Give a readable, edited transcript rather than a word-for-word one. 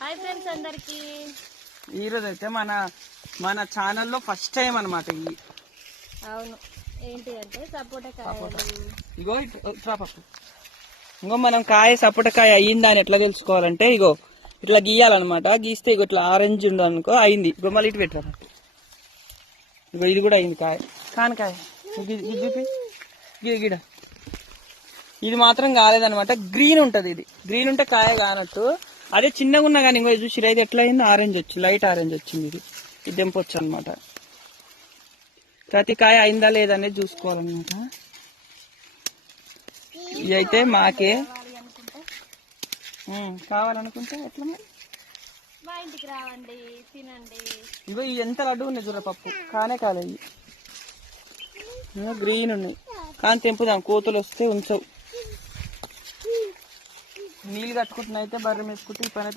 Hi friends అందరికి. ఈరోజు అయితే మన ఛానల్లో ఫస్ట్ టైం అనమాట ఇది. అవును, ఏంటి అంటే సపోటా కాయలు. ఇగో ఇట్లా పప్పు ఇంకో మనం సపోటా కాయ అయ్యిందా అని ఎట్లా తెలుసుకోవాలంటే ఇగో ఇట్లా గీయాలన్నమాట. గీస్తే ఇగో ఇట్లా ఆరెంజ్ ఉండు అనుకో అయింది. ఇగో మళ్ళీ ఇటు పెట్టారు. ఇగో ఇది కూడా అయింది కానకాయ. చూపి గిడ ఇది మాత్రం కాలేదనమాట. గ్రీన్ ఉంటది. ఇది గ్రీన్ ఉంటే కాయ కానట్టు. అదే చిన్నగా ఉన్నా కానీ ఇంకో చూసి అయితే ఎట్లా అయింది, ఆరెంజ్ వచ్చింది, లైట్ ఆరెంజ్ వచ్చింది. ఇది దింపొచ్చు అనమాట. ప్రతి కాయ అయిందా లేదనేది చూసుకోవాలన్నమాట. ఇది అయితే మాకే కావాలనుకుంటే ఎట్లా మా ఇంటికి రావండి, తినండి. ఇగో ఇది ఎంత లడ్డు ఉన్నాయి చూడ పప్పు కానే కాలేదు. గ్రీన్ ఉన్నాయి కానీ తెంపుదాం, కోతులు వస్తే ఉంచవు. నీళ్ళు కట్టుకుంటున్నా అయితే బర్రె మేసుకుంటే ఈ పని